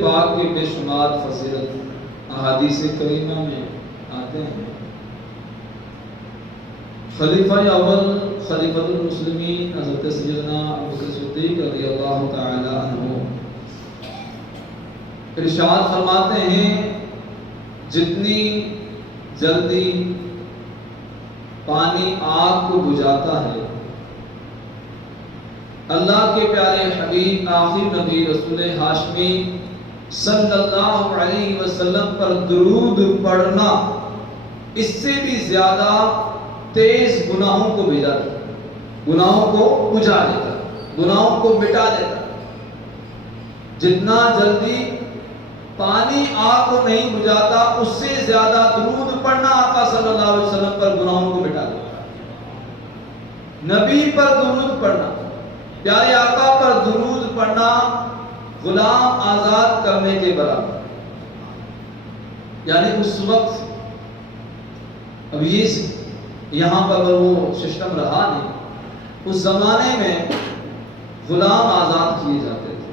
پاک کے بے شمار فضیلت احادیث کریمہ میں آتے ہیں۔ خلیفہ اول خلیفۃ المسلمین حضرت سیدنا ابوبکر صدیق رضی اللہ تعالی عنہ ارشاد فرماتے ہیں، جتنی جلدی پانی آگ کو بجھاتا ہے، اللہ کے پیارے حبیب آخری نبی رسول ہاشمی صلی اللہ علیہ وسلم پر درود پڑھنا اس سے بھی زیادہ تیز گناہوں کو بھجا دیتا، گناہوں کو بجھا دیتا، گناہوں کو مٹا دیتا۔ جتنا جلدی پانی آگ کو نہیں بجھاتا، اس سے زیادہ درود پڑھنا آقا صلی اللہ علیہ وسلم پر گناہوں کو مٹا دیتا۔ نبی پر درود پڑھنا، پیارے آقا پر درود پڑھنا غلام آزاد کرنے کے برابر۔ یعنی اس وقت اب یہ یہاں پر وہ سسٹم رہا نہیں، اس زمانے میں غلام آزاد کیے جاتے تھے،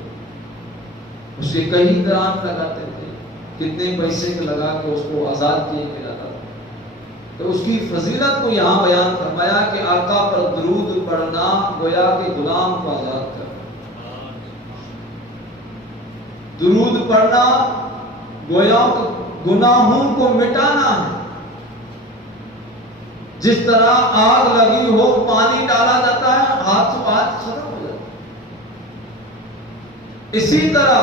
اس کے کئی درام لگاتے تھے، کتنے پیسے لگا کے اس کو آزاد کیے جاتا تھا۔ تو اس کی فضیلت کو یہاں بیان فرمایا کہ آقا پر درود پڑھنا گویا کہ غلام کو آزاد کرنا، درود پڑھنا گویا گناہوں کو مٹانا ہے۔ جس طرح آگ لگی ہو، پانی ڈالا جاتا ہے، ہاتھ سے ہاتھ ختم ہو جاتا ہے۔ اسی طرح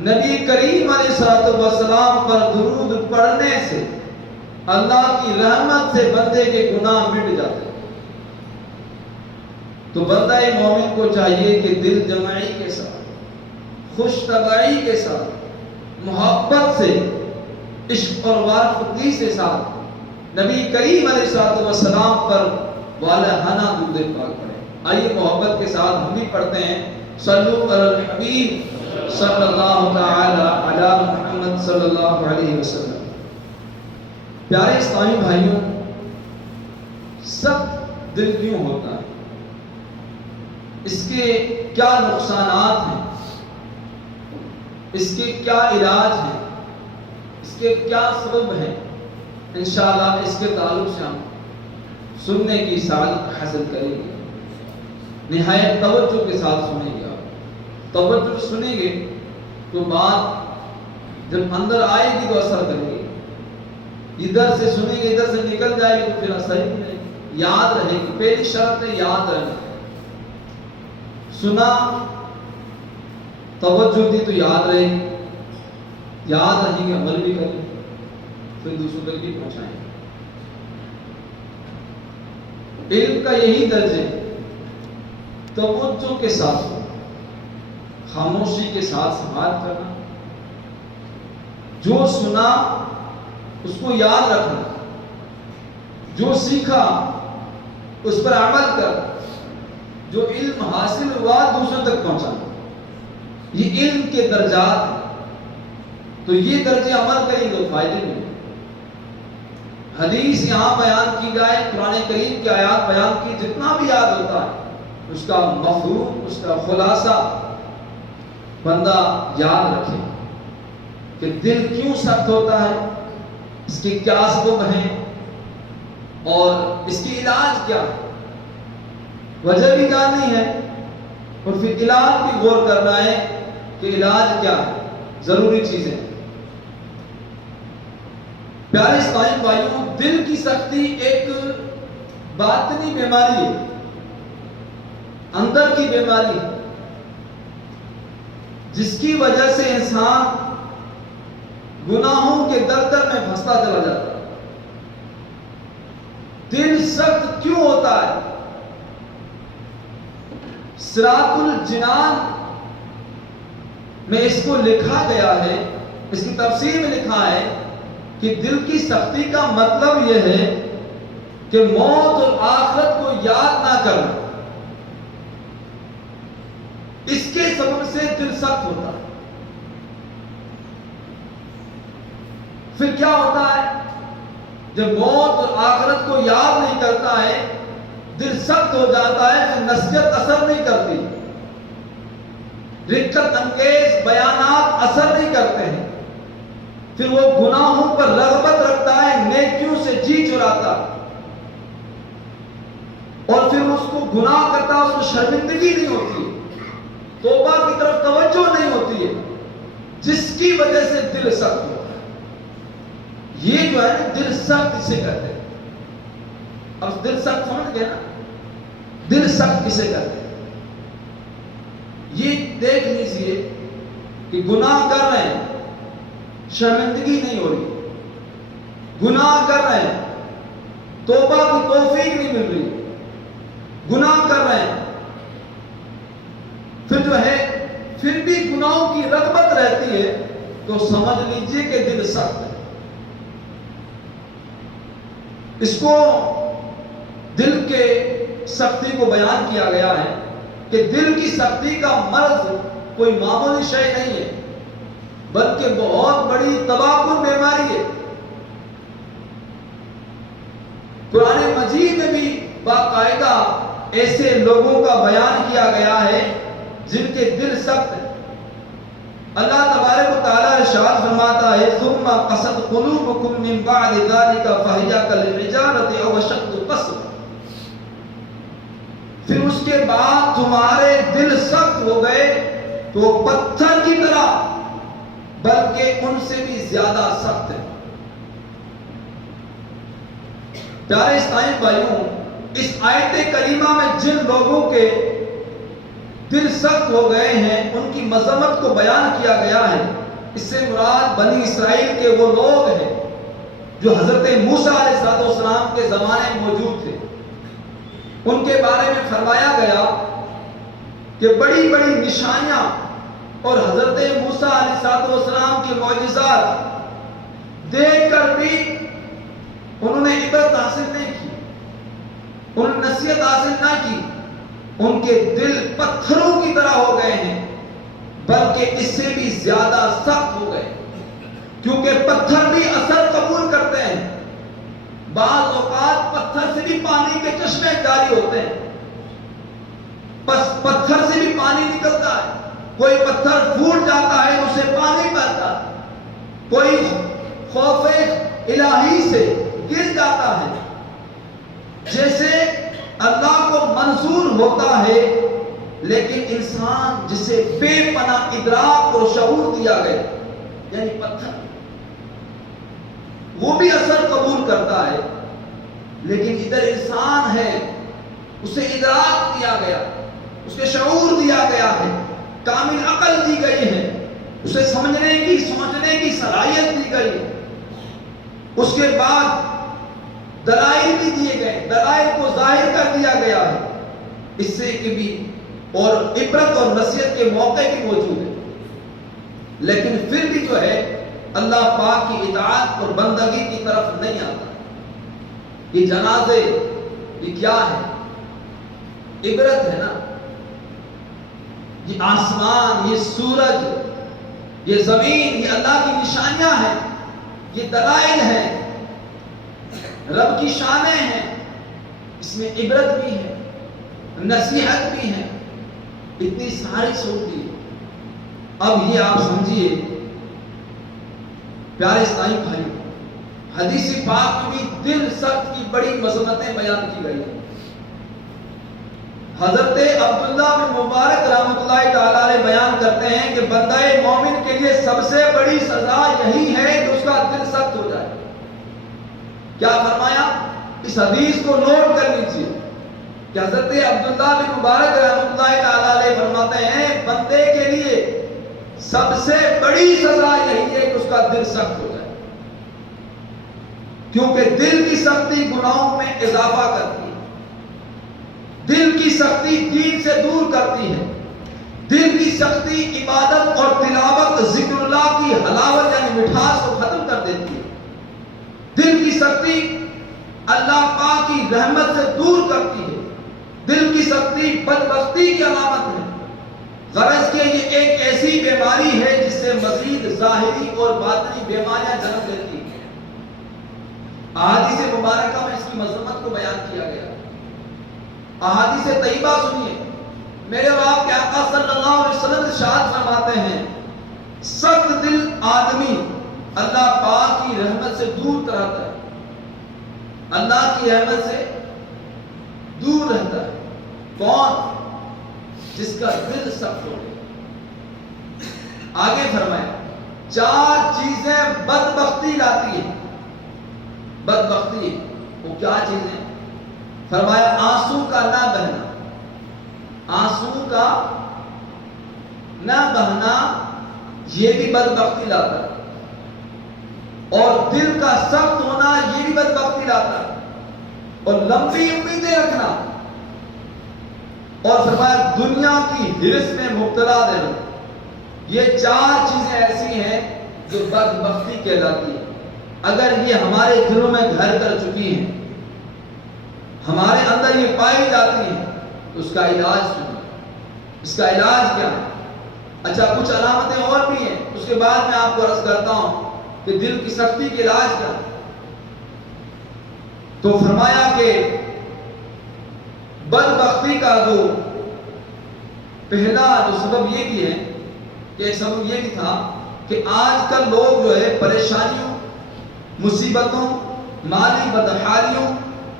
نبی کریم علیہ الصلوۃ والسلام پر درود پڑھنے سے اللہ کی رحمت سے بندے کے گناہ مٹ جاتے ہیں۔ تو بندہ مومن کو چاہیے کہ دل جمعی کے ساتھ، خوش طبعی کے ساتھ، محبت سے، عشق اور وارفقی سے ساتھ نبی کریم علیہ السلام پر والہانہ درود پاک پڑھیں۔ آئیے محبت کے ساتھ ہم بھی پڑھتے ہیں، صلو علی الحبیب صلی اللہ تعالی علی محمد صلی اللہ علیہ وسلم۔ پیارے اسلامی بھائیوں، سخت دل کیوں ہوتا ہے؟ اس کے کیا نقصانات ہیں؟ اس کے کیا علاج ہیں؟ اس کے کیا سبب ہیں؟ انشاءاللہ اس کے تعلق سے ہم سننے کی سعادت حاصل کریں گے۔ نہایت توجہ کے ساتھ سنیں گے، آپ توجہ سنیں گے تو بات جب اندر آئے گی تو اثر کرے گی، ادھر سے سنیں گے ادھر سے نکل جائے گی تو پھر اثر ہی نہیں، یاد رہے گی۔ پہلی شرط ہے یاد رہنا، سنا توجہ دی تو یاد رہے گی، یاد رہیں گے عمل بھی کریں، پھر دوسروں تک بھی پہنچائیں گے۔ علم کا یہی درجہ توجہ کے ساتھ سننا، خاموشی کے ساتھ سماعت کرنا، جو سنا اس کو یاد رکھنا، جو سیکھا اس پر عمل کرنا، جو علم حاصل ہوا دوسروں تک پہنچانا۔ یہ علم کے درجات ہیں، تو یہ درجے عمل کریں تو فائدے میں۔ حدیث یہاں بیان کی جائے، قرآن کریم کی آیات بیان کی، جتنا بھی یاد ہوتا ہے اس کا مفہوم، اس کا خلاصہ بندہ یاد رکھے کہ دل کیوں سخت ہوتا ہے، اس کے کیا سبب ہیں اور اس کی علاج کیا ہے، وجہ بھی جاننی ہے اور پھر علاج بھی غور کرنا ہے کہ علاج کیا ہے، ضروری چیزیں۔ پیارے اسلامی بھائیوں، دل کی سختی ایک باطنی بیماری ہے، اندر کی بیماری ہے، جس کی وجہ سے انسان گناہوں کے دلدل میں پھنستا چلا جاتا ہے۔ دل سخت کیوں ہوتا ہے؟ صراط الجنان میں اس کو لکھا گیا ہے، اس کی تفسیر میں لکھا ہے کہ دل کی سختی کا مطلب یہ ہے کہ موت اور آخرت کو یاد نہ کرنا، اس کے سبب سے دل سخت ہوتا ہے۔ پھر کیا ہوتا ہے؟ جب موت اور آخرت کو یاد نہیں کرتا ہے، دل سخت ہو جاتا ہے، پھر نصیحت اثر نہیں کرتی، رقت انگیز بیانات اثر نہیں کرتے ہیں، پھر وہ گناہوں پر رغبت رکھتا ہے، نیکیوں سے جی چراتا اور پھر اس کو گناہ کرتا ہے، اس کو شرمندگی نہیں ہوتی، توبہ کی طرف توجہ نہیں ہوتی ہے، جس کی وجہ سے دل سخت ہوتا ہے۔ یہ جو ہے دل سخت اسے کہتے ہیں۔ اب دل سخت سمجھ گئے نا، دل سخت کسے کہتے ہیں؟ یہ دیکھ لیجیے کہ گناہ کر رہے ہیں، شرمندگی نہیں ہو رہی، گناہ کر رہے ہیں، توبہ کی توفیق نہیں مل رہی، گناہ کر رہے ہیں، پھر جو ہے پھر بھی گناہوں کی رغبت رہتی ہے، تو سمجھ لیجئے کہ دل سخت ہے۔ اس کو دل کے سختی کو بیان کیا گیا ہے کہ دل کی سختی کا مرض کوئی معمولی شے نہیں ہے، بلکہ بہت بڑی تباہ کن بیماری ہے۔ قرآن مجید میں بھی باقاعدہ ایسے لوگوں کا بیان کیا گیا ہے جن کے دل سخت ہے۔ اللہ تبارک و تعالیٰ ارشاد فرماتا ہے ثم قست قلوبکم من بعد ذلك فهي كالحجارة او اشد قسوة، پھر اس کے بعد تمہارے دل سخت ہو گئے تو پتھر کی طرح، بلکہ ان سے بھی زیادہ سخت ہے۔ پیارے اسلام بھائیوں، اس آیت کریمہ میں جن لوگوں کے دل سخت ہو گئے ہیں ان کی مذمت کو بیان کیا گیا ہے۔ اس سے مراد بنی اسرائیل کے وہ لوگ ہیں جو حضرت موسیٰ علیہ السلام کے زمانے میں موجود تھے۔ ان کے بارے میں فرمایا گیا کہ بڑی بڑی نشانیاں اور حضرت موسیٰ علیہ السلام کے معجزات دیکھ کر بھی انہوں نے عبرت حاصل نہیں کی، انہوں نے نصیحت حاصل نہ کی، ان کے دل پتھروں کی طرح ہو گئے ہیں، بلکہ اس سے بھی زیادہ سخت ہو گئے، کیونکہ پتھر بھی اثر قبول کرتے ہیں۔ بعض اوقات پتھر سے بھی پانی کے چشمے جاری ہوتے ہیں، بس پتھر سے بھی پانی نکلتا ہے، کوئی پتھر پھوٹ جاتا ہے اسے پانی بہتا ہے، کوئی خوف الہی سے گر جاتا ہے، جیسے اللہ کو منظور ہوتا ہے، لیکن انسان جسے بے پناہ ادراک اور شعور دیا گیا، یعنی پتھر، وہ بھی اثر قبول کرتا ہے، لیکن ادھر انسان ہے، اسے ادراک دیا گیا، اسے شعور دیا گیا ہے، کامل عقل دی گئی ہے، اسے سمجھنے کی سمجھنے کی صلاحیت دی گئی ہے، اس کے بعد دلائل بھی دیے گئے، دلائل کو ظاہر کر دیا گیا ہے، اس سے کہ بھی اور عبرت اور نصیحت کے موقع بھی موجود ہے، لیکن پھر بھی جو ہے اللہ پاک کی اطاعت اور بندگی کی طرف نہیں آتا۔ یہ جنازے یہ کیا ہے؟ عبرت ہے نا، یہ آسمان، یہ سورج، یہ زمین، یہ اللہ کی نشانیاں ہیں، یہ دلائل ہیں، رب کی شانیں ہیں، اس میں عبرت بھی ہے، نصیحت بھی ہے، اتنی ساری صورتیں۔ اب یہ آپ سمجھیے پیارے اسلامی بھائی، حدیث پاک میں بھی دل سخت کی بڑی مذمتیں بیان کی گئی ہیں۔ حضرت عبداللہ بن مبارک رحمۃ اللہ تعالی علیہ بیان کرتے ہیں کہ بندہ مومن کے لیے سب سے بڑی سزا یہی ہے کہ اس کا دل سخت ہو جائے۔ کیا فرمایا؟ اس حدیث کو نوٹ کر لیجیے کہ حضرت عبداللہ بن مبارک رحمۃ اللہ تعالی علیہ فرماتے ہیں بندے کے لیے سب سے بڑی سزا یہی ہے کہ اس کا دل سخت ہو جائے، کیونکہ دل کی سختی گناہوں میں اضافہ کرتی ہے، دل کی سختی دین سے دور کرتی ہے، دل کی سختی عبادت اور تلاوت ذکر اللہ کی حلاوت یعنی مٹھاس کو ختم کر دیتی ہے، دل کی سختی اللہ پاک کی رحمت سے دور کرتی ہے، دل کی سختی بدبختی کی علامت ہے۔ غرض کہ یہ ایک ایسی بیماری ہے جس سے مزید ظاہری اور باطنی بیماریاں جنم لیتی ہیں۔ احادیث مبارکہ میں اس کی مذمت کو بیان کیا گیا۔ احادیث طیبہ سنیے، میرے اور آپ کے آقا صلی اللہ علیہ وسلم ارشاد فرماتے ہیں سخت دل آدمی اللہ پاک کی رحمت سے دور رہتا ہے، اللہ کی رحمت سے دور رہتا ہے۔ کون؟ جس کا دل سخت ہو گیا۔ آگے فرمایا 4 چیزیں بدبختی لاتی ہیں۔ بدبختی وہ کیا چیزیں؟ فرمایا آنسو کا نہ بہنا، آنسو کا نہ بہنا یہ بھی بدبختی لاتا ہے، اور دل کا سخت ہونا یہ بھی بدبختی لاتا ہے، اور لمبی امیدیں رکھنا، اور فرمایا دنیا کی ہرس میں مبتلا رہنا۔ یہ 4 چیزیں ایسی ہیں جو بدبختی کہلاتی ہیں۔ اگر یہ ہمارے دلوں میں گھر کر چکی ہیں، ہمارے اندر یہ پائی جاتی ہیں، تو اس کا علاج سنیں۔ اس کا علاج کیا ہے؟ اچھا کچھ علامتیں اور بھی ہیں، اس کے بعد میں آپ کو عرض کرتا ہوں کہ دل کی سختی کے علاج کیا ہے۔ تو فرمایا کہ بدبختی کا جو پہلا جو سبب یہ بھی ہے کہ ایک سبب یہ بھی تھا کہ آج کل لوگ جو ہے پریشانیوں، مصیبتوں، مالی بدحالیوں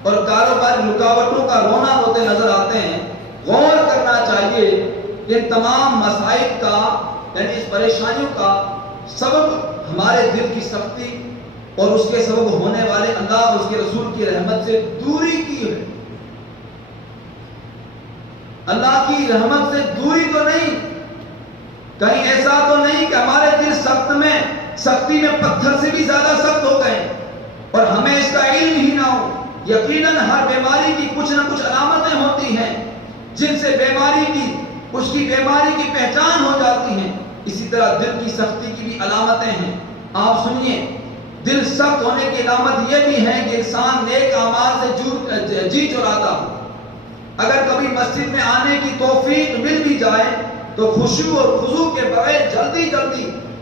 اور کاروباری رکاوٹوں کا رونا روتے نظر آتے ہیں۔ غور کرنا چاہیے ان تمام مسائل کا، یعنی اس پریشانیوں کا سبب ہمارے دل کی سختی اور اس کے سبب ہونے والے اللہ اور اس کے رسول کی رحمت سے دوری کی ہے۔ اللہ کی رحمت سے دوری تو نہیں، کہیں ایسا تو نہیں کہ ہمارے دل سختی میں پتھر سے بھی زیادہ سخت ہو گئے اور ہمیں اس کا علم ہی نہ ہو۔ یقیناً ہر بیماری کی کچھ نہ کچھ علامتیں ہوتی ہیں جن سے اس کی بیماری کی پہچان ہو جاتی ہے۔ اسی طرح دل کی سختی کی بھی علامتیں ہیں۔ آپ سنیے، دل سخت ہونے کی علامت یہ بھی ہے کہ انسان نیک اعمال سے جی چراتا ہو۔ اگر کبھی مسجد میں آنے کی توفیق مل بھی جائے تو خشوع اور خضوع کے بغیر جلدی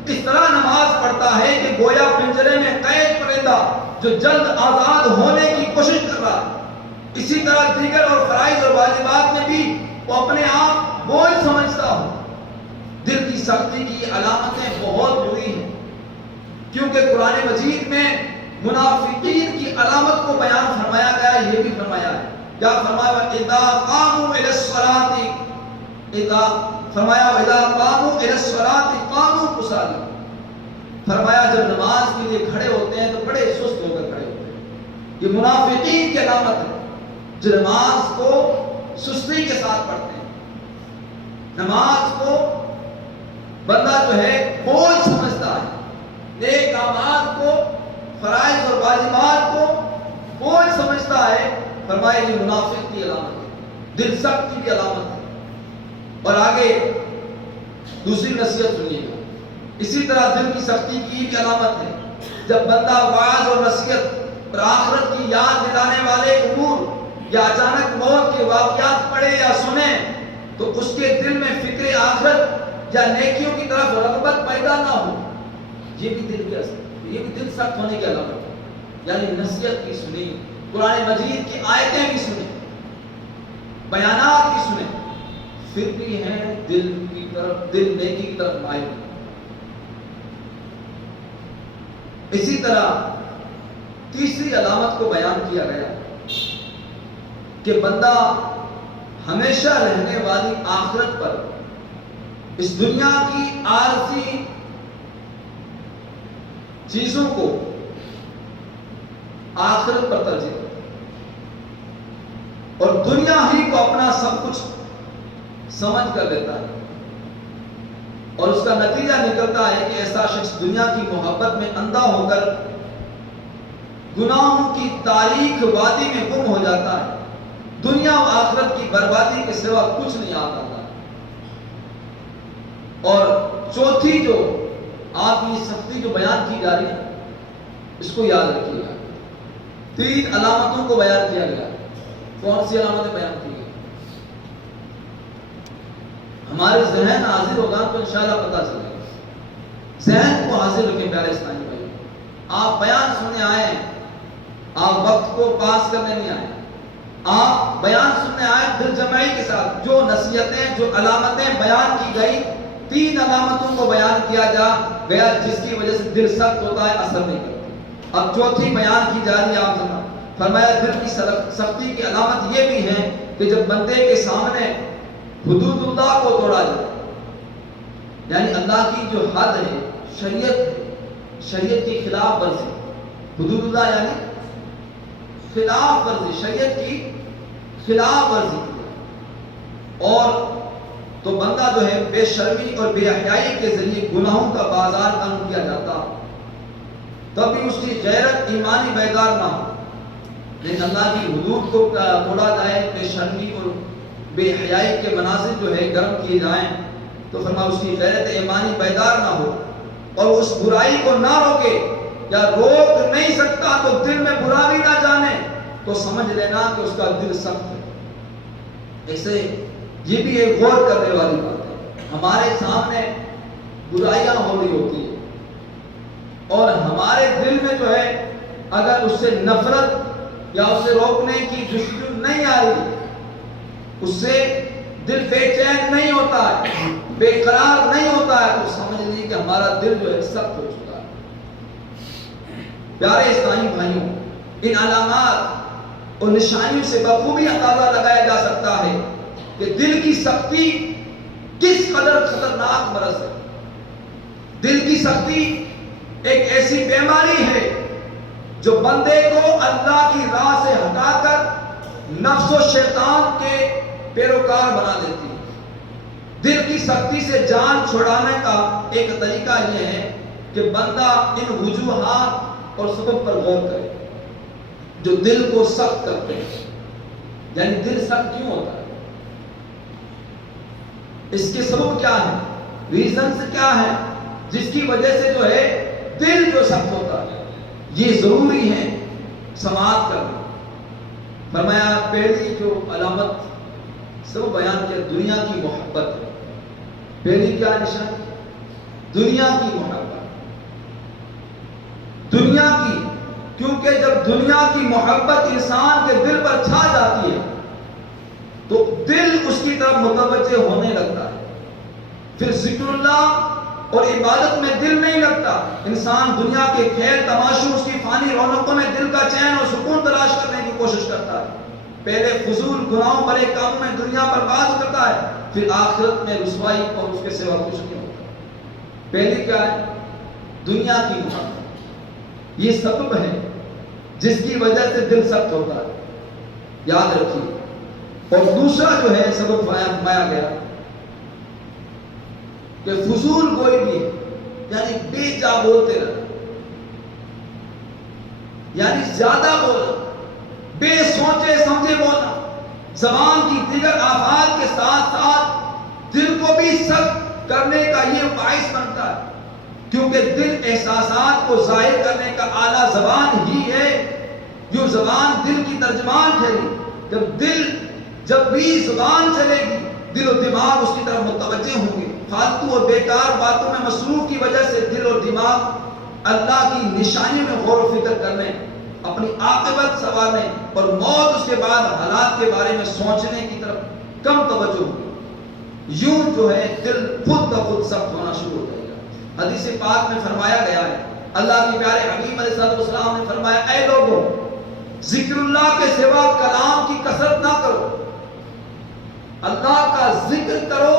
اس طرح نماز پڑھتا ہے کہ گویا پنجرے میں قید پرندہ جو جلد آزاد ہونے کی کوشش کر رہا ہے۔ اسی طرح دیگر اور فرائض اور واجبات میں بھی وہ اپنے آپ بوجھ سمجھتا ہو۔ دل کی سختی کی علامتیں بہت بری ہیں، کیونکہ قرآن مجید میں منافقین کی علامت کو بیان فرمایا گیا ہے۔ یہ بھی فرمایا ہے، کیا فرمایا؟ اذا قاموا الى الصلاة، فرمایا اذا قاموا الى الصلاة قاموا كسالى، فرمایا جب نماز کے لیے کھڑے ہوتے ہیں تو بڑے سست ہو کر کھڑے ہوتے ہیں۔ یہ منافقین کی علامت ہے جو نماز کو سستی کے ساتھ پڑھتے ہیں۔ نماز کو بندہ جو ہے بوجھ سمجھتا ہے، نیک اعمال کو، فرائض اور واجبات کو بوجھ سمجھتا ہے۔ فرمایا یہ منافق کی علامت ہے، دل سخت کی بھی علامت ہے۔ اور آگے دوسری نصیحت سنیے گا، اسی طرح دل کی سختی کی بھی علامت ہے جب بندہ وعظ اور نصیحت اور آخرت کی یاد دلانے والے امور یا اچانک موت کے واقعات پڑھے یا سنے تو اس کے دل میں فکر آخرت یا نیکیوں کی طرف رغبت پیدا نہ ہو۔ یہ بھی دل سخت ہونے کی علامت ہے۔ یعنی نصیحت کی سنی، قرآن مجید کی آیتیں بھی سنیں، بیانات بھی سنیں، پھر بھی ہیں دل نیکی کی طرف مائل۔ اسی طرح تیسری علامت کو بیان کیا گیا کہ بندہ ہمیشہ رہنے والی آخرت پر اس دنیا کی عارضی چیزوں کو آخرت پر ترجیح دیتا اور دنیا ہی کو اپنا سب کچھ سمجھ کر لیتا ہے، اور اس کا نتیجہ نکلتا ہے کہ ایسا شخص دنیا کی محبت میں اندھا ہو کر گناہوں کی تاریک وادی میں گم ہو جاتا ہے۔ دنیا و آخرت کی بربادی کے سوا کچھ نہیں یاد آتا۔ اور چوتھی جو آپ کی سختی جو بیان کی جا رہی ہے اس کو یاد رکھیے گا۔ 3 علامتوں کو بیان کیا گیا۔ کون سی علامتیں بیان کی گئی؟ ہمارے ذہن حاضر ہوگا تو انشاءاللہ پتہ چلے گا۔ ذہن کو حاضر رکھیں پیارے اسلامی بھائی، آپ بیان سننے آئے ہیں، آپ وقت کو پاس کرنے نہیں آئے، آپ بیان سننے آئے دل جمعی کے ساتھ، جو نصیحتیں جو علامتیں بیان کی گئی، 3 علامتوں کو بیان کیا گیا جس کی وجہ سے دل سخت ہوتا ہے، اثر نہیں کرتا۔ اب چوتھی بیان کی جا رہی ہے، آپ سنا فرمایا دل کی سختی کی علامت یہ بھی ہے کہ جب بندے کے سامنے حدود اللہ کو توڑا جائے، یعنی اللہ کی جو حد ہے، شریعت کی خلاف ورزی، حدود اللہ یعنی خلاف ورزی، شریعت کی خلاف ورزی، اور تو بندہ جو ہے بے شرمی اور بے حیائی کے ذریعے گناہوں کا بازار کام کیا جاتا، تب بھی اس کی غیرت ایمانی بیدار نہ ہو۔ لیکن اللہ کی حدود کو توڑا جائے، بے شرمی اور بے حیائی کے مناظر جو ہے گرم کیے جائیں، تو فرمایا اس کی غیرت ایمانی بیدار نہ ہو اور اس برائی کو نہ روکے، یا روک نہیں سکتا تو دل میں برا بھی نہ جانے، تو سمجھ لینا کہ اس کا دل سخت ہے۔ ایسے یہ بھی ایک غور کرنے والی بات ہے، ہمارے سامنے برائیاں ہو رہی ہوتی ہیں اور ہمارے دل میں جو ہے اگر اس سے نفرت یا اسے روکنے کی جستجو نہیں آ رہی، اس سے دل بے چین نہیں ہوتا ہے، بے قرار نہیں ہوتا ہے، تو سمجھ لیجیے کہ ہمارا دل جو ہے سخت ہو چکا ہے۔ پیارے اسلامی بھائیوں، ان علامات اور نشانیوں سے بخوبی اندازہ لگایا جا سکتا ہے کہ دل کی سختی کس قدر خطرناک مرض ہے۔ دل کی سختی ایک ایسی بیماری ہے جو بندے کو اللہ کی راہ سے ہٹا کر نفس و شیطان کے پیروکار بنا دیتی ہے۔ دل کی سختی سے جان چھڑانے کا ایک طریقہ یہ ہے کہ بندہ ان وجوہات اور سبب پر غور کرے جو دل کو سخت کرتے ہیں۔ یعنی دل سخت کیوں ہوتا ہے، اس کے سبب کیا ہے، ریزنز کیا ہے جس کی وجہ سے جو ہے دل جو سخت ہوتا ہے۔ یہ ضروری ہے سماعت کرنا۔ فرمایا پہلی جو علامت سب بیان کیا، دنیا کی محبت ہے۔ پہلی کیا نشان، دنیا کی محبت، دنیا کی، کیونکہ جب دنیا کی محبت انسان کے دل پر چھا جاتی ہے تو دل اس کی طرف متوجہ ہونے لگتا ہے، پھر ذکر اللہ اور عبادت میں دل نہیں لگتا۔ انسان دنیا کے کھیل تماشوں، اس کی فانی رونقوں میں دل کا چین اور سکون تلاش کرنے کی کوشش کرتا ہے۔ پہلے فضول گناہوں بڑے کاموں میں دنیا برباد کرتا ہے، پھر آخرت میں رسوائی اور اس کے سوا کچھ نہیں ہوتا۔ پہلی کیا ہے، دنیا کی محبت، یہ سبب ہے جس کی وجہ سے دل سخت ہوتا ہے، یاد رکھیے۔ اور دوسرا جو ہے سبب فرمایا گیا کہ فضول کوئی بھی ہے، یعنی بے جا بولتے رہنا، یعنی زیادہ بولنا، بے سوچے سمجھے بولنا، زبان کی دیگر آفات کے ساتھ ساتھ دل کو بھی سخت کرنے کا یہ باعث بنتا ہے، کیونکہ دل احساسات کو ظاہر کرنے کا آلہ زبان ہی ہے۔ جو زبان دل کی ترجمان ٹھہری، جب بھی زبان چلے گی دل و دماغ اس کی طرف متوجہ ہوں گے۔ فالتو اور بیکار باتوں میں مصروف کی وجہ سے دل اور دماغ اللہ کی نشانی میں غور و فکر کرنے، اپنی عاقبت سنوارنے اور موت اس کے بعد حالات کے بارے میں سوچنے کی طرف کم توجہ ہوگی۔ یوں جو ہے دل خود بخود سخت ہونا شروع ہو جائے گا۔ حدیث پاک میں فرمایا گیا ہے، اللہ کے پیارے حبیب علیہ السلام نے فرمایا، اے لوگوں، ذکر اللہ کے سوا کلام کی کثرت نہ کرو، اللہ کا ذکر کرو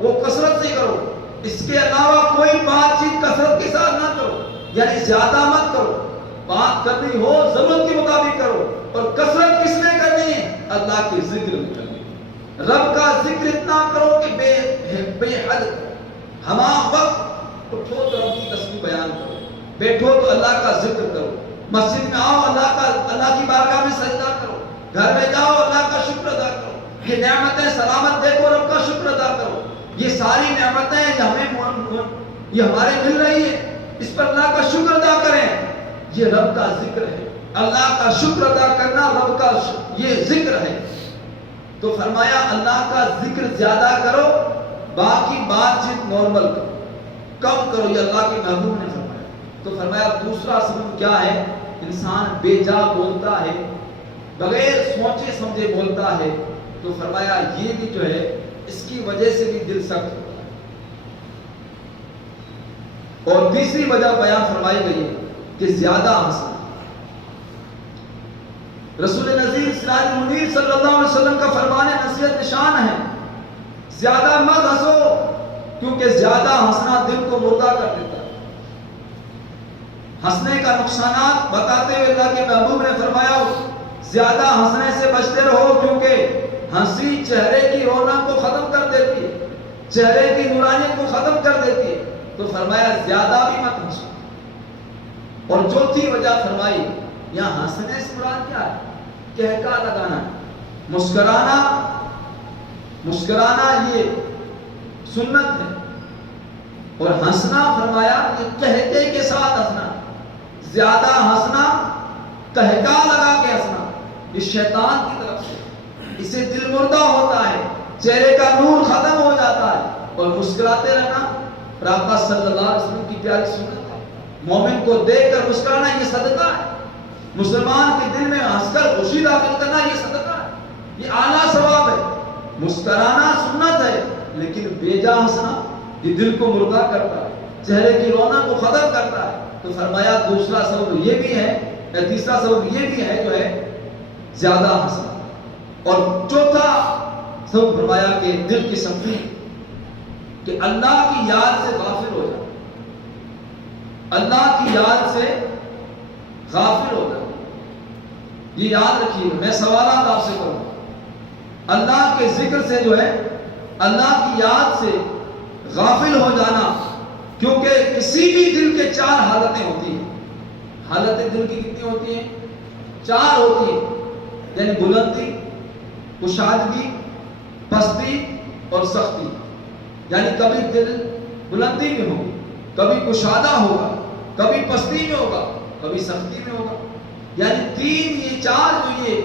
وہ کثرت سے کرو، اس کے علاوہ کوئی بات چیت کثرت کے ساتھ نہ کرو، یعنی زیادہ مت کرو، بات کرنی ہو ضرورت کے مطابق کرو، اور کثرت کس میں کرنی ہے، اللہ کے ذکر میں کرنی ہے۔ رب کا ذکر اتنا کرو کہ بے حد کرو، ہما وقت اٹھو تو رب کی تسبیح بیان کرو، بیٹھو تو اللہ کا ذکر کرو، مسجد میں آؤ اللہ کی بارگاہ میں سجدہ کرو، گھر میں جاؤ اللہ کا شکر ادا کرو، یہ نعمتیں سلامت دیکھو رب کا شکر ادا کرو، یہ ساری نعمتیں یہ ہمارے مل رہی ہیں، اس پر اللہ کا شکر ادا کریں، یہ رب کا ذکر ہے۔ اللہ کا شکر ادا کرنا رب کا یہ ذکر ہے۔ تو فرمایا اللہ کا ذکر زیادہ کرو، باقی بات چیت نارمل کرو، کم کرو، یہ اللہ کے محبوب نے فرمایا۔ تو فرمایا دوسرا سبب کیا ہے، انسان بے جا بولتا ہے بغیر سوچے سمجھے بولتا ہے تو فرمایا یہ بھی جو ہے اس کی وجہ سے بھی دل سخت ہوتا ہے. اور تیسری وجہ بیان فرمائی گئی ہے کہ زیادہ ہنسنا. رسول نذیر سراج منیر صلی اللہ علیہ وسلم کا فرمان نصیحت نشان ہے زیادہ مت ہنسو کیونکہ زیادہ ہنسنا دل کو مردہ کر دیتا ہے. ہنسنے کا نقصانات بتاتے ہوئے اللہ کے محبوب نے فرمایا زیادہ ہنسنے سے بچتے رہو کیونکہ ہنسی چہرے کی رونق کو ختم کر دیتی ہے, چہرے کی نورانیت کو ختم کر دیتی ہے. تو فرمایا زیادہ بھی مت ہنسو. اور چوتھی وجہ فرمائی یہاں ہنسنے سے مراد کیا ہے؟ کہکا لگانا, مسکرانا. مسکرانا یہ سنت ہے اور ہنسنا فرمایا یہ کہتے کے ساتھ ہنسنا. زیادہ ہنسنا, کہکا لگا کے ہنسنا, یہ شیطان کی طرف سے, اسے دل مردہ ہوتا ہے, چہرے کا نور ختم ہو جاتا ہے. اور مسکراتے رہنا آقا صلی اللہ علیہ وسلم کی پیاری سنت ہے. مومن کو دیکھ کر مسکرانا یہ صدقہ ہے. مسلمان کے دل میں ہنس کر خوشی داخل کرنا یہ صدقہ ہے, یہ اعلیٰ ثواب ہے. مسکرانا سنت ہے لیکن بے جا ہنسنا یہ دل کو مردہ کرتا ہے, چہرے کی رونق کو ختم کرتا ہے. تو فرمایا دوسرا سبب یہ بھی ہے, تیسرا سبب یہ بھی ہے جو ہے زیادہ ہنسنا. اور چوتھا سبب فرمایا کہ دل کی سختی, کہ اللہ کی یاد سے غافل ہو جائے, اللہ کی یاد سے غافل ہو جائے. یہ یاد رکھیے, میں سوالات آپ سے کروں. اللہ کے ذکر سے جو ہے اللہ کی یاد سے غافل ہو جانا, کیونکہ کسی بھی دل کے چار حالتیں ہوتی ہیں. حالتیں دل کی کتنی ہوتی ہیں؟ چار ہوتی ہیں, یعنی بلندی, کشادگی, پستی اور سختی. یعنی کبھی دل بلندی میں ہوگی, کبھی کشادہ ہوگا, کبھی پستی میں ہوگا, کبھی سختی میں ہوگا. یعنی تین یہ چار جو یہ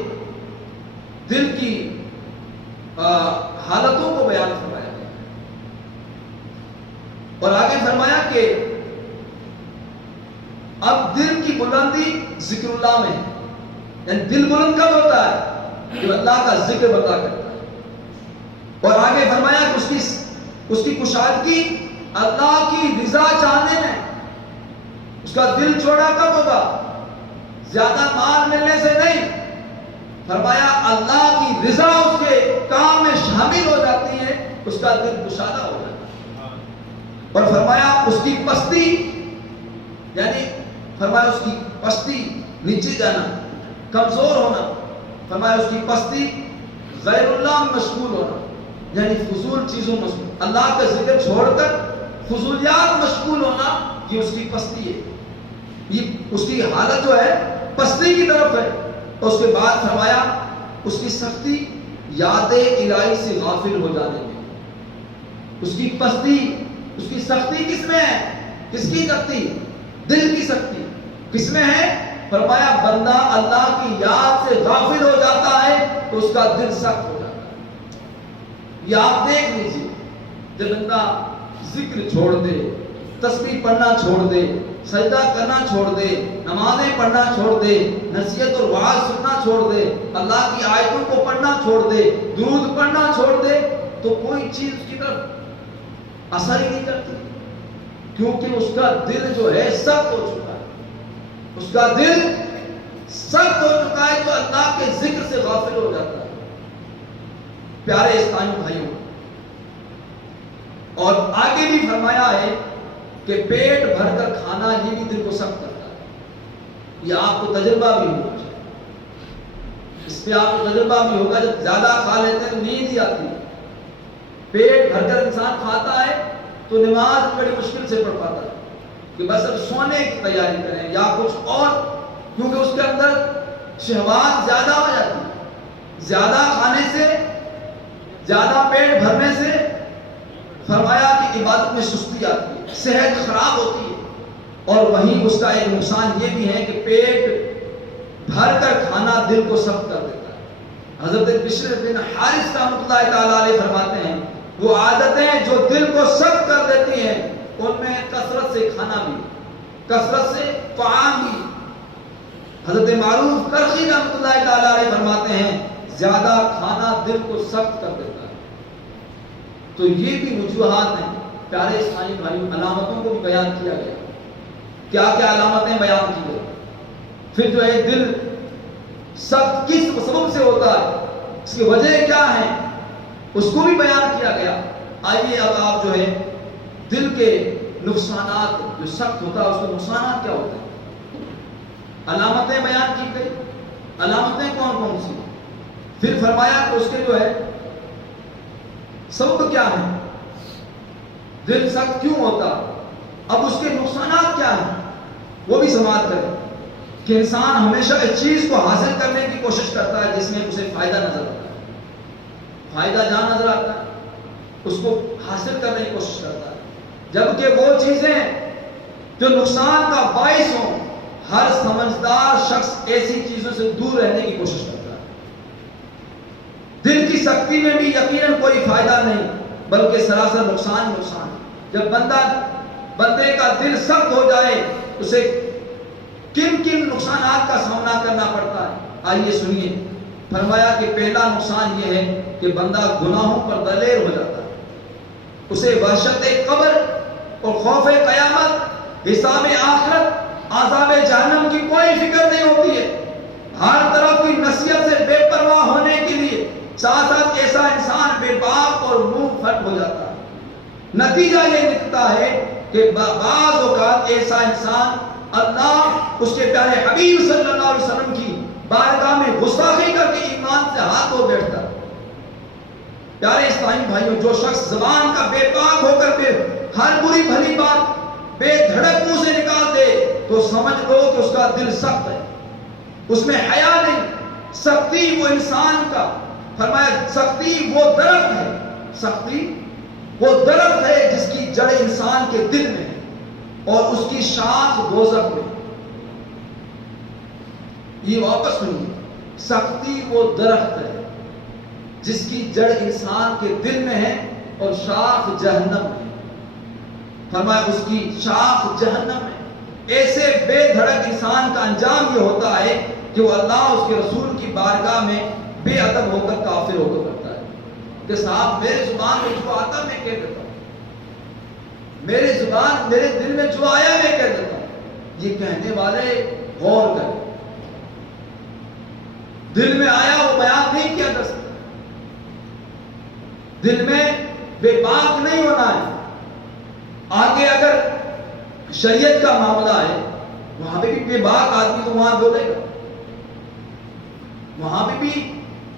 دل کی حالتوں کو بیان فرمایا گیا. اور آگے فرمایا کہ اب دل کی بلندی ذکر اللہ میں ہے. یعنی دل بلند کب ہوتا ہے؟ جب اللہ کا ذکر بتا کرتا ہے. اور آگے فرمایا کہ اس کی کشادگی اللہ کی رضا چاہنے میں. اس کا دل چوڑا کب ہوگا؟ زیادہ مال ملنے سے نہیں. فرمایا اللہ کی رضا اس کے کام میں شامل ہو جاتی ہے, اس کا دل کشادہ ہو جاتا ہے. اور فرمایا اس کی پستی, یعنی فرمایا اس کی پستی, نیچے جانا, کمزور ہونا. فرمایا اس کی پستی غیر اللہ میں مشغول ہونا, یعنی فضول چیزوں مشغول, اللہ کا ذکر چھوڑ کر فضولیات مشغول ہونا, یہ اس کی پستی ہے. یہ اس کی حالت جو ہے پستی کی طرف ہے. اس کے بعد فرمایا اس کی سختی یاد الہی سے غافل ہو جانے میں. اس کی پستی, اس کی سختی کس میں ہے؟ کس کی سختی؟ دل کی سختی کس میں ہے؟ فرمایا بندہ اللہ کی یاد سے غافل ہو جاتا ہے تو اس کا دل سخت ہو جاتا ہے. یہ آپ دیکھ لیجیے, جب بندہ ذکر چھوڑ دے, تسبیح پڑھنا چھوڑ دے, سجدہ کرنا چھوڑ دے, نمازیں پڑھنا چھوڑ دے, نصیحت اور وعظ سننا چھوڑ دے, اللہ کی آیتوں کو پڑھنا چھوڑ دے, درود پڑھنا چھوڑ دے, تو کوئی چیز اس کی طرف اثر ہی نہیں کرتی, کیونکہ اس کا دل جو ہے سخت ہو چکا ہے. اس کا دل سخت ہو چکا ہے, جو اللہ کے ذکر سے غافل ہو جاتا ہے. پیارے اسلامی بھائیوں, اور آگے بھی فرمایا ہے کہ پیٹ بھر کر کھانا یہ بھی دل کو سخت کرتا ہے. یہ آپ کو تجربہ بھی ہونا چاہیے, اس پہ آپ کو تجربہ بھی ہوگا. جب زیادہ کھا لیتے ہیں تو نیند ہی آتی ہے. پیٹ بھر کر انسان کھاتا ہے تو نماز بڑی مشکل سے پڑھ پاتا ہے کہ بس اب سونے کی تیاری کریں یا کچھ اور, کیونکہ اس کے اندر شہوات زیادہ ہو جاتی ہے. زیادہ کھانے سے, زیادہ پیٹ بھرنے سے فرمایا کہ عبادت میں سستی آتی ہے, صحت خراب ہوتی ہے. اور وہیں اس کا ایک نقصان یہ بھی ہے کہ پیٹ بھر کر کھانا دل کو سخت کر دیتا ہے. حضرت بشر بن حارث رحمۃ اللہ تعالیٰ علیہ فرماتے ہیں وہ عادتیں جو دل کو سخت کر دیتی ہیں ان میں کثرت سے کھانا بھی, کثرت سے طعام بھی. حضرت معروف کرخی رحمۃ اللہ تعالی علیہ فرماتے ہیں زیادہ کھانا دل کو سخت کر دیتا ہے۔ تو یہ بھی وجوہات ہیں پیارے اسلامی بھائیوں، علامتوں کو بھی بیان کیا گیا، کیا کیا علامتیں بیان کی گئی، پھر جو ہے دل سخت کس سبب سے ہوتا ہے، اس کی وجہ کیا ہے، اس کو بھی بیان کیا گیا۔ آئیے اب آپ جو ہے دل کے نقصانات، جو سخت ہوتا ہے اس کے نقصانات کیا ہوتے ہیں، علامتیں بیان کی گئی، علامتیں کون کون سی، پھر فرمایا کہ اس کے جو ہے سبب کیا ہے، دل سخت کیوں ہوتا، اب اس کے نقصانات کیا ہیں وہ بھی سماعت کریں کہ انسان ہمیشہ اس چیز کو حاصل کرنے کی کوشش کرتا ہے جس میں اسے فائدہ نظر آتا ہے، فائدہ جہاں نظر آتا ہے اس کو حاصل کرنے کی کوشش کرتا ہے، جبکہ وہ چیزیں جو نقصان کا باعث ہوں ہر سمجھدار شخص ایسی چیزوں سے دور رہنے کی کوشش کرتا ہے۔ دل کی سختی میں بھی یقیناً کوئی فائدہ نہیں بلکہ سراسر نقصان ہی نقصان ہے۔ جب بندے کا دل سخت ہو جائے اسے کن کن نقصانات کا سامنا کرنا پڑتا ہے، آئیے سنیے۔ فرمایا کہ پہلا نقصان یہ ہے کہ بندہ گناہوں پر دلیر ہو جاتا ہے، اسے وحشت قبر اور خوف قیامت، حساب آخرت، عذاب جہنم کی کوئی فکر نہیں ہوتی ہے، ہر طرف کی نصیحت سے بے پرواہ ہونے کے لیے ساتھ ساتھ ایسا انسان بے باک اور منہ پھٹ ہو جاتا ہے۔ نتیجہ یہ نکلتا ہے کہ بعض اوقات ایسا انسان اللہ اس کے پیارے حبیب صلی اللہ علیہ وسلم کی بارگاہ میں گستاخی کر کے ایمان سے ہاتھ دھو بیٹھتا ہے۔ پیارے اسلامی بھائیوں، جو شخص زبان کا بے باک ہو کر کے ہر بری بھلی بات بے دھڑک منہ سے نکال دے تو سمجھ لو کہ اس کا دل سخت ہے، اس میں حیا نہیں۔ سختی وہ انسان کا، فرمایا سختی وہ درخت ہے، سختی وہ درخت ہے جس کی جڑ انسان کے دل میں ہے اور اس کی شاخ دوزخ میں۔ یہ واپس سنیے، سختی وہ درخت ہے جس کی جڑ انسان کے دل میں ہے اور شاخ جہنم میں، فرمایا اس کی شاخ جہنم میں۔ ایسے بے دھڑک انسان کا انجام یہ ہوتا ہے کہ وہ اللہ اس کے رسول کی بارگاہ میں بے ادب ہو کر کافر ہو کر کرتا ہے کہ صاحب میرے زبان میں جو آتا میں کہہ دیتا ہوں، میرے دل میں جو آیا میں کہہ دیتا ہوں۔ یہ کہنے والے غور کریں، دل میں آیا وہ بیان نہیں کیا جا سکتا، دل میں بے باک نہیں ہونا ہے۔ آگے اگر شریعت کا معاملہ ہے وہاں پہ بھی بے باک آدمی تو وہاں بولے گا، وہاں پہ بھی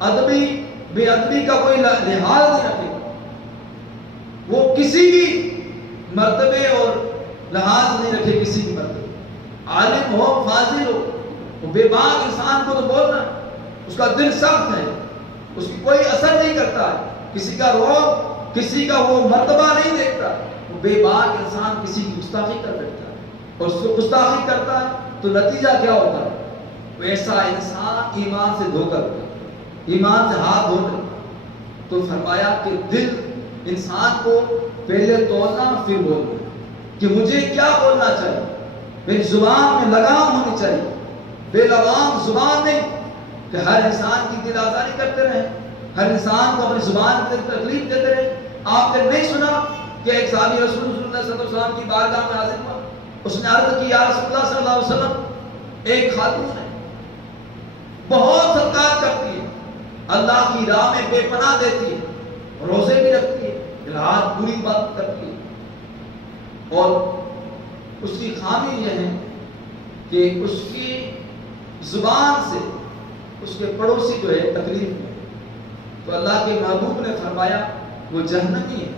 ادبی بے ادبی کا کوئی لحاظ نہیں رکھے گا، وہ کسی بھی مرتبے اور لحاظ نہیں رکھے، کسی بھی مرتبے، عالم ہو فاضل ہو، وہ بے باک انسان کو تو بولنا ہے، اس کا دل سخت ہے، اس کی کوئی اثر نہیں کرتا ہے، کسی کا روب، کسی کا وہ مرتبہ نہیں دیکھتا، وہ بے باک انسان کسی کی گستاخی کر بیٹھتا ہے اور اس کو گستاخی کرتا ہے تو نتیجہ کیا ہوتا ہے، ویسا انسان ایمان سے دھو کر ایمان سے ہاتھ دھو لیتا۔ تو فرمایا کہ دل انسان کو پہلے تولنا پھر بولنا کہ مجھے کیا بولنا چاہیے، میری زبان میں لگام ہونی چاہیے، بے لگام زبان نہیں کہ ہر انسان کی دل آزاری کرتے رہے، ہر انسان کو اپنی زبان سے تکلیف دیتے رہے۔ آپ نے نہیں سنا کہ ایک صحابی رسول اللہ صلی اللہ علیہ وسلم کی بارگاہ میں حاضر ہوا، اس نے عرض کی یا رسول اللہ صلی اللہ علیہ وسلم، ایک خاتون ہے بہت صدقات کرتی ہے، اللہ کی راہ میں بے پناہ دیتی ہے، روزے بھی رکھتی ہے، رات بری بات کرتی ہے، اور اس کی خامی یہ ہے کہ اس کی زبان سے اس کے پڑوسی جو ہے تکلیف میں، تو اللہ کے محبوب نے فرمایا وہ جہنمی ہے۔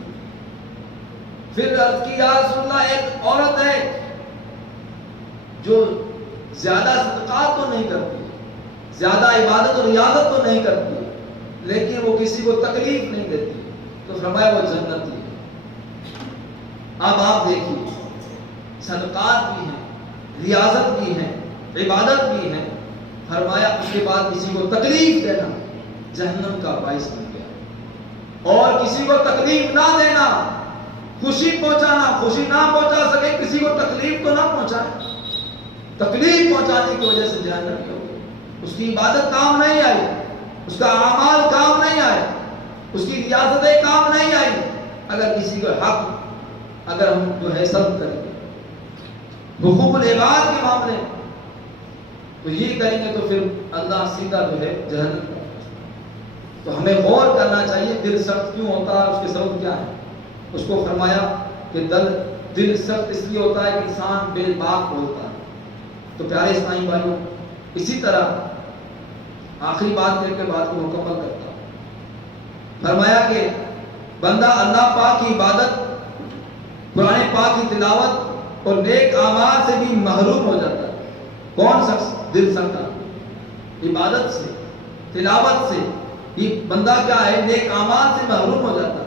پھر عرض کی یا رسول اللہ، ایک عورت ہے جو زیادہ صدقات تو نہیں کرتی، زیادہ عبادت اور ریاضت تو نہیں کرتی، لیکن وہ کسی کو تکلیف نہیں دیتی، تو فرمایا وہ جنتی ہے۔ اب آپ دیکھیے، صدقات بھی ہیں، ریاضت بھی ہیں، عبادت بھی ہیں، فرمایا اس کے بعد کسی کو تکلیف دینا جہنم کا باعث بن گیا، اور کسی کو تکلیف نہ دینا، خوشی پہنچانا، خوشی نہ پہنچا سکے کسی کو تکلیف تو نہ پہنچائے۔ تکلیف پہنچانے کی وجہ سے جہنمی ہو گیا. اس کی عبادت کام نہیں آئی, اس کا اعمال کام نہیں آئے, اس کی ریاستیں کام نہیں آئی. اگر کسی کو حق اگر ہم جو ہے سلب کریں گے حقوق العباد کے معاملے تو یہ کریں گے تو پھر اللہ سیدھا جو ہے جہنم کا. تو ہمیں غور کرنا چاہیے دل سخت کیوں ہوتا ہے, اس کے سبب کیا ہے. اس کو فرمایا کہ دل سخت اس لیے ہوتا ہے کہ انسان بے باک بولتا ہے. تو پیارے اسلامی بھائیوں, اسی طرح آخری بات کر کے بات کو مکمل کرتا ہوں. فرمایا کہ بندہ اللہ پاک کی عبادت, قرآن پاک کی تلاوت اور نیک اعمال سے بھی محروم ہو جاتا ہے. کون شخص دل سخت آدمی عبادت سے, تلاوت سے, یہ بندہ کیا ہے نیک اعمال سے محروم ہو جاتا ہے.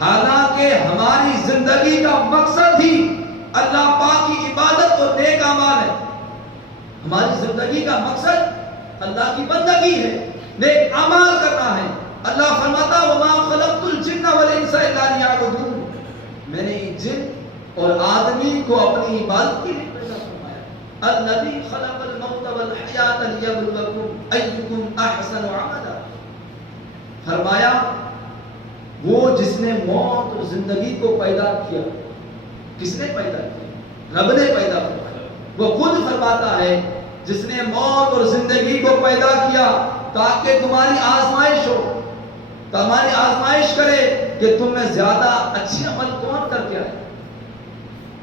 حالانکہ ہماری زندگی کا مقصد ہی اللہ پاک کی عبادت اور نیک اعمال ہے. ہماری زندگی کا مقصد اللہ کی بندگی ہے, نیک اعمال کرنا ہے. اللہ فرماتا وما خلقت الجن والانس الا ليعبدون, میں نے جن اور آدمی کو اپنی عبادت کے لیے پیدا فرمایا. الذي خلق الموت والحیات لیبلوکم ایکم احسن عملا. فرمایا وہ جس نے موت اور زندگی کو پیدا کیا. کس نے پیدا کیا؟ رب نے پیدا فرمایا. وہ خود فرماتا ہے جس نے موت اور زندگی کو پیدا کیا تاکہ تمہاری آزمائش ہو, تمہاری آزمائش کرے کہ تم میں زیادہ اچھے عمل کون کر کے آئے.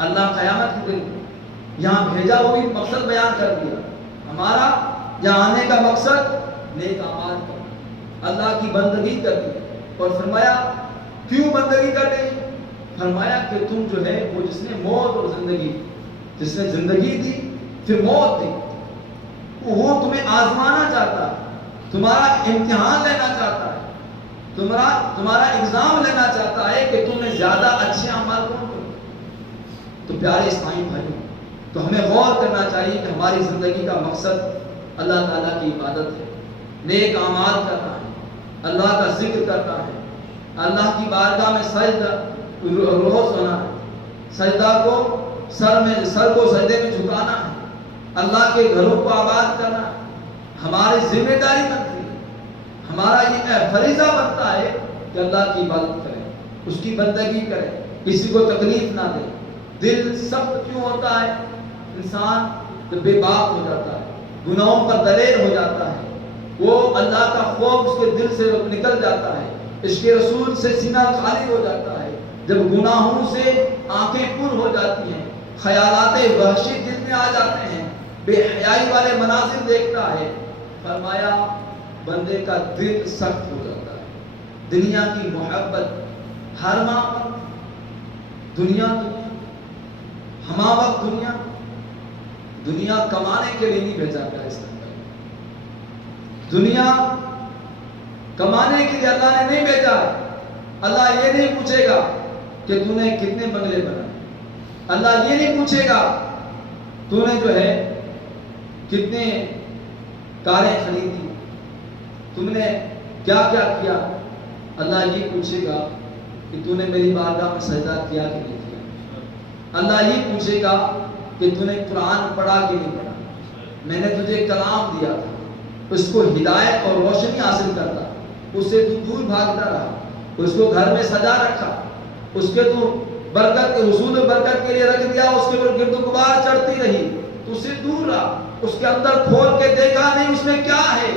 اللہ قیامت کے دن یہاں بھیجا, وہ بھی مقصد بیان کر دیا. ہمارا یہاں آنے کا مقصد نیک اعمال کرنا, اللہ کی بندگی کرنی. اور فرمایا کیوں بندگی کرنی؟ فرمایا کہ تم جو ہے وہ جس نے موت اور زندگی, جس نے زندگی دی پھر موت دی, وہ تمہیں آزمانا چاہتا ہے, تمہارا امتحان لینا چاہتا ہے, تمہارا ایگزام لینا چاہتا ہے کہ تم میں زیادہ اچھے اعمال کون کرو. تو پیارے اسلامی بھائیوں, تو ہمیں غور کرنا چاہیے کہ ہماری زندگی کا مقصد اللہ تعالیٰ کی عبادت ہے, نیک اعمال کرنا ہے, اللہ کا ذکر کرنا ہے, اللہ کی بارگاہ میں سجدہ روز ہونا ہے, سجدہ کو سر کو سجدے میں جھکانا ہے, اللہ کے گھروں کو آباد کرنا ہے. ہماری ذمہ داری بنتی ہے, ہمارا یہ فریضہ بنتا ہے کہ اللہ کی عبادت کریں, اس کی بندگی کریں, کسی کو تکلیف نہ دیں. دل سخت کیوں ہوتا ہے؟ انسان جب بے باک ہو جاتا ہے, گناہوں پر دلیر ہو جاتا ہے, وہ اللہ کا خوف اس کے دل سے نکل جاتا ہے, عشق رسول سے سینہ خالی ہو جاتا ہے. جب گناہوں سے آنکھیں پر ہو جاتی ہیں, خیالات وحشی دل میں آ جاتے ہیں, بے حیائی والے مناظر دیکھتا ہے, فرمایا بندے کا دل سخت ہو جاتا ہے. دنیا کی محبت ہر ماں دنیا ہما وقت دنیا کمانے کے لیے نہیں بھیجا گیا. اس دنیا کمانے کے لیے اللہ نے نہیں بھیجا. اللہ یہ نہیں پوچھے گا کہ تو نے کتنے بنگلے بنائے, اللہ یہ نہیں پوچھے گا تو نے جو ہے کتنے کاریں خریدی, تم نے کیا کیا کیا. اللہ یہ پوچھے گا کہ تو نے میری بارگاہ میں سجدہ کیا کہ نہیں کیا. اللہ یہ پوچھے گا کہ تو نے قرآن پڑھا کہ نہیں پڑھا. میں نے تجھے کلام دیا تھا, اس کو ہدایت اور روشنی حاصل کرتا, اس سے تو دور بھاگتا رہا, اس کو گھر میں سجا رکھا, اس کے تو برکت حصول برکت کے لیے رکھ دیا, اس کے اوپر گرد و غبار چڑھتی رہی, تو اس سے دور رہا. اس کے اندر کھول کے دیکھا نہیں اس میں کیا ہے,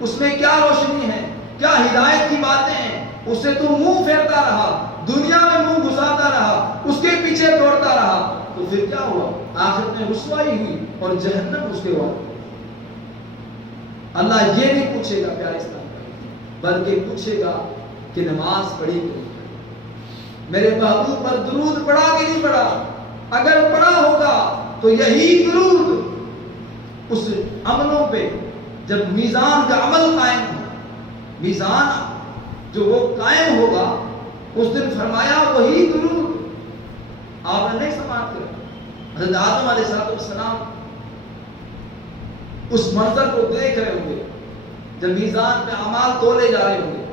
اس میں کیا روشنی ہے, کیا ہدایت کی باتیں ہیں. اس سے تو منہ پھیرتا رہا, دنیا میں منہ گھساتا رہا, اس کے پیچھے دوڑتا رہا, تو پھر کیا ہوا؟ آخرت میں رسوائی ہوئی اور جہنم اس کے وارد. اللہ یہ نہیں پوچھے گا پیارے اسلام, بلکہ پوچھے گا کہ نماز پڑھی کہ نہیں, میرے محبوب پر درود پڑھا کہ نہیں پڑھا. اگر پڑھا ہوگا تو یہی درود اس عملوں پہ جب میزان کا عمل قائم ہو, میزان جو وہ قائم ہوگا اس دن فرمایا وہی درود آپ نے نہیں سماعت کیا. حضرت آدم علیہ السلام اس منظر کو دیکھ رہے ہوں گے جب میزان پہ اعمال تولے جا رہے ہوں گے,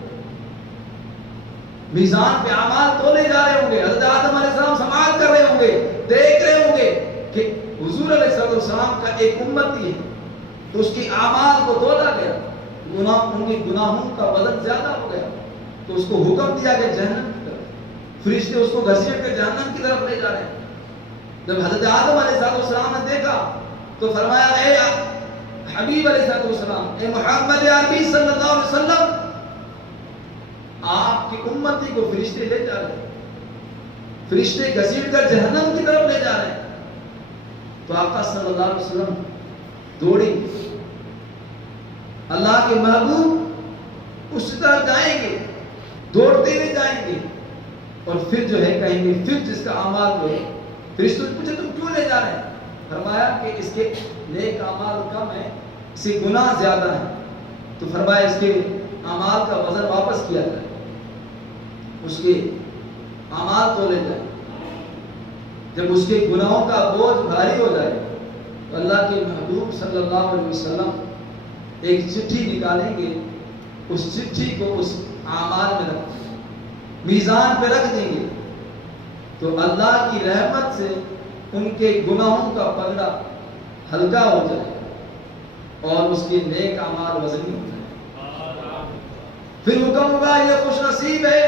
میزان پہ اعمال تولے جا رہے ہوں گے. حضرت آدم علیہ السلام سماعت کر رہے ہوں گے, دیکھ رہے ہوں گے کہ حضور علیہ السلام کا ایک امتی ہے تو اس کی اعمال کو تولا گیا، ان کے گناہوں کا وزن زیادہ ہو گیا، تو اس کو حکم دیا کہ جہنم کی طرف، فرشتے اس کو گھسیٹ کے جہنم کی طرف لے جا رہے ہیں۔ جب حضرت آدم علیہ السلام نے دیکھا تو فرمایا اے حبیب علیہ السلام، اے محمد عربی صلی اللہ علیہ وسلم، آپ کی امتی کو فرشتے لے جا رہے ہیں، فرشتے گھسیٹ کر جہنم کی طرف لے جا رہے ہیں۔ تو آقا صلی اللہ علیہ وسلم دوڑیں گے، اللہ کے محبوب اس طرف جائیں گے، دوڑتے ہوئے جائیں گے، اور پھر جو ہے کہیں گے، پھر جس کا اعمال جو ہے، فرشتوں سے پوچھے تم کیوں لے جا رہے ہیں؟ فرمایا کہ اس کے نیک اعمال کم ہے، اس کے گناہ زیادہ ہیں، تو فرمایا اس کے اعمال کا وزن واپس کیا جائے، اس کے اعمال تو لے جائے۔ جب اس کے گناہوں کا بوجھ بھاری ہو جائے تو اللہ کے محبوب صلی اللہ علیہ وسلم ایک چٹھی نکالیں گے، اس چٹھی کو اس اعمال میں رکھ دیں گے، میزان پہ رکھ دیں گے، تو اللہ کی رحمت سے ان کے گناہوں کا پلڑا ہلکا ہو جائے اور اس کے نیک اعمال وزنی ہو جائے۔ پھر حکم ہوگا یہ خوش نصیب ہے،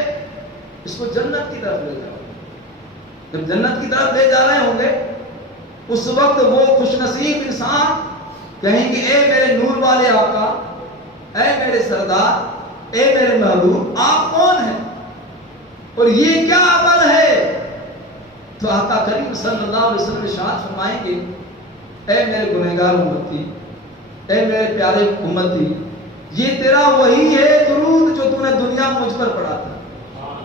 اس کو جنت کی طرف لے جاؤ۔ جب جنت کی طرف لے جا رہے ہوں گے اس وقت وہ خوش نصیب انسان کہیں گے اے میرے نور والے آقا، اے میرے سردار، اے میرے محبوب، آپ کون ہیں اور یہ کیا عمل ہے؟ تو آقا کریم صلی اللہ علیہ وسلم ارشاد فرمائیں گے اے میرے گنہگار امتی، اے میرے پیارے امتی، یہ تیرا وہی ہے درود جو تو نے دنیا میں مجھ پر پڑھا تھا،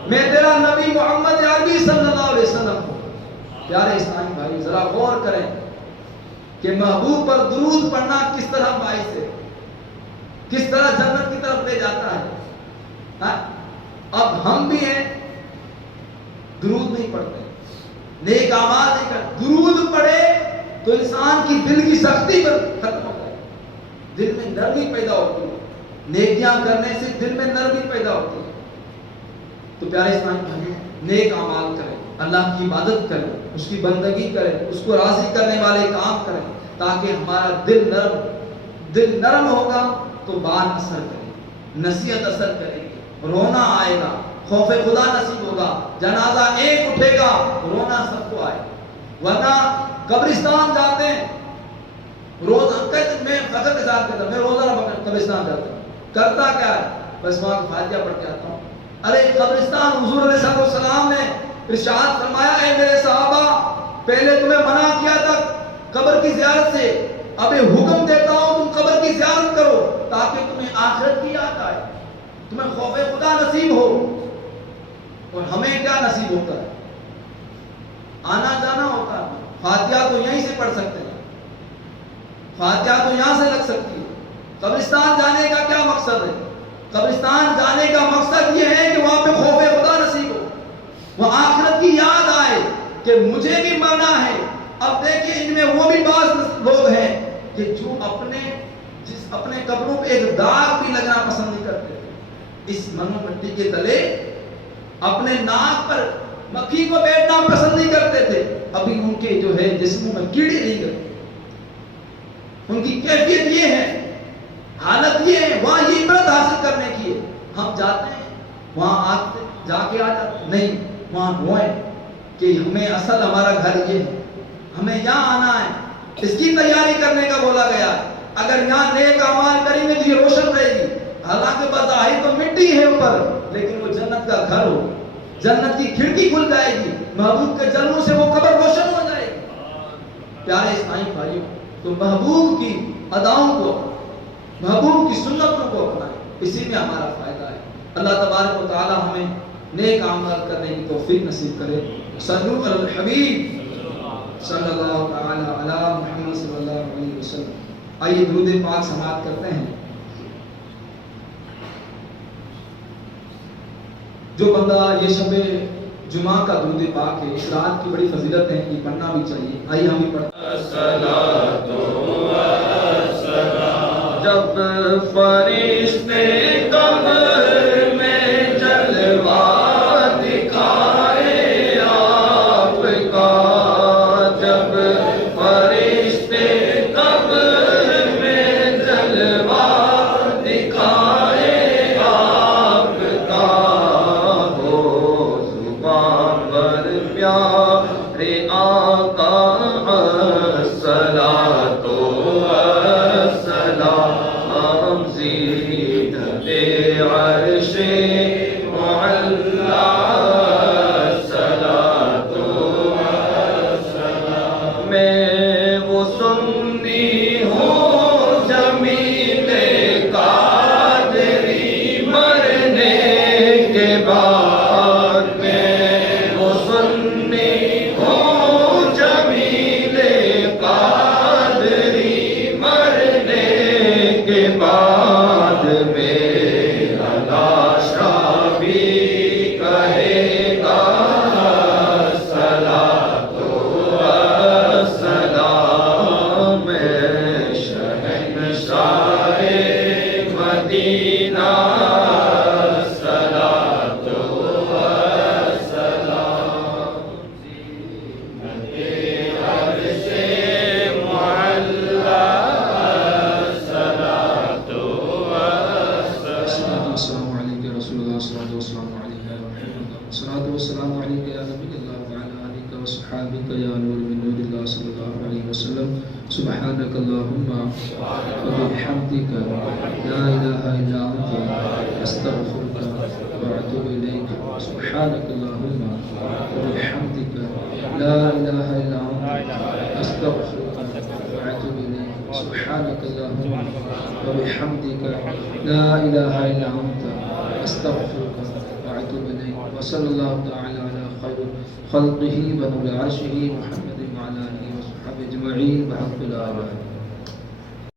میں تیرا نبی محمد عربی صلی اللہ علیہ وسلم ہوں۔ پیارے اسلامی بھائی ذرا غور کریں کہ محبوب پر درود پڑھنا کس طرح باعث ہے، کس طرح جنت کی طرف لے جاتا ہے۔ اب ہم بھی ہیں درود نہیں پڑھتے، نیک اعمال نہیں کرتے، درود پڑھے تو انسان کی دل کی سختی ختم ہو جائے، دل میں نرمی پیدا ہوتی ہے، نیکیاں کرنے سے دل میں نرمی پیدا ہوتی ہے۔ تو پیارے اسلام بھائی نیک اعمال کریں، اللہ کی عبادت کریں، اس کی بندگی کریں، اس کو راضی کرنے والے کام کریں، تاکہ ہمارا دل نرم ہوگا تو بات اثر کرے گی، نصیحت اثر کرے گی، رونا آئے گا، خوف خدا نصیب ہوگا، جنازہ ایک اٹھے گا، رونا سب کو آئے گا۔ ورنہ قبرستان جاتے ہیں، روز میں فخر کے ساتھ کہتا ہوں میں روزانہ قبرستان جاتا ہوں، کرتا کیا ہے؟ بس وہاں فاتحہ پڑھ کے آتا ہوں۔ ارے قبرستان حضور علیہ السلام نے ارشاد فرمایا اے میرے صحابہ، پہلے تمہیں منع کیا تھا قبر کی زیارت سے، اب حکم دیتا ہوں تم قبر کی زیارت کرو تاکہ تمہیں آخرت کی یاد آئے، تمہیں خوف خدا نصیب ہو۔ اور ہمیں کیا نصیب ہوتا ہے؟ آنا جانا ہوتا ہے، فاتحہ تو یہیں سے پڑھ سکتے ہیں، فاتحہ تو یہاں سے لگ سکتی ہے۔ قبرستان جانے کا کیا مقصد ہے؟ قبرستان جانے کا مقصد یہ ہے کہ وہاں پہ خوف خدا نصیب ہو، وہ آخرت کی یاد آئے کہ مجھے بھی مرنا ہے۔ اب دیکھیں ان میں وہ بھی بعض لوگ ہیں کہ جو اپنے قبروں پہ ایک داغ بھی لگنا پسند نہیں کرتے، اس منو مٹی کے تلے اپنے ناک پر مکھی کو بیٹھنا پسند نہیں کرتے تھے، ابھی ان کے جو ہے جسموں میں کیڑے نہیں گئے۔ ان کی کیفیت یہ ہے، حالت یہ ہے، وہاں یہ عبرت حاصل کرنے کی ہے۔ ہم جاتے ہیں وہاں آتے جا کے آ جاتے نہیں، وہاں روئیں کہ ہمیں اصل ہمارا گھر یہ ہے، ہمیں یہاں آنا ہے، اس کی تیاری کرنے کا بولا گیا ہے۔ اگر یہاں نیک اعمال کریں گے تو یہ روشن رہے گی، حالانکہ بظاہر تو مٹی ہے اوپر، لیکن وہ جنت کا گھر ہو، جنت کی کھڑکی کھل جائے گی، محبوب کے جلووں سے وہ قبر روشن ہو جائے گی۔ پیارے اسلامی بھائیوں، تو محبوب کی اداؤں کو، محبوب کی سنتوں کو اپنائیں، اسی میں ہمارا فائدہ ہے۔ اللہ تبارک و تعالی ہمیں نیک اعمال کرنے کی توفیق نصیب کرے۔ صلو علی الحبیب صلی اللہ تعالی علی محمد صلی اللہ علیہ وسلم۔ آئیے درود پاک سماعت کرتے ہیں۔ جو بندہ یہ شب جمعہ کا درود پاک ہے، اس رات کی بڑی فضیلت ہے، یہ پڑھنا بھی چاہیے۔ آئیے ہم بھی پڑھتے ہیں۔ جب فرشتے قبر میں جلوہ دکھائے آپ کا، جب فرشتے وہ سنی ہوں جمیل قادری مرنے کے بعد میں، وہ سنی ہوں جمیل قادری مرنے کے بعد میرا لاشا بھی کہے گا مدینہ صلاۃ و سلام عرش معلی صلاۃ و سلام السلام علیکم یا رسول اللہ صلی اللہ علیہ وسلم صلاۃ والسلام علیک یا نبی اللہ وعلی آلک وصحابک یا نور من نور اللہ صلی اللہ علیہ وسلم سبحانک اللہم وبحمدک لا الہ الا انت استغفرک واتوب الیک سبحانک اللہم وبحمدک لا الہ الا انت استغفرک واتوب الیک سبحانک اللہم وبحمدک لا الہ الا انت استغفرک واتوب الیک وصلی اللہ تعالی علی خیر خلقہ ونور عرشہ محمد وعلی آلہ وصحبہ اجمعین بحق لا الہ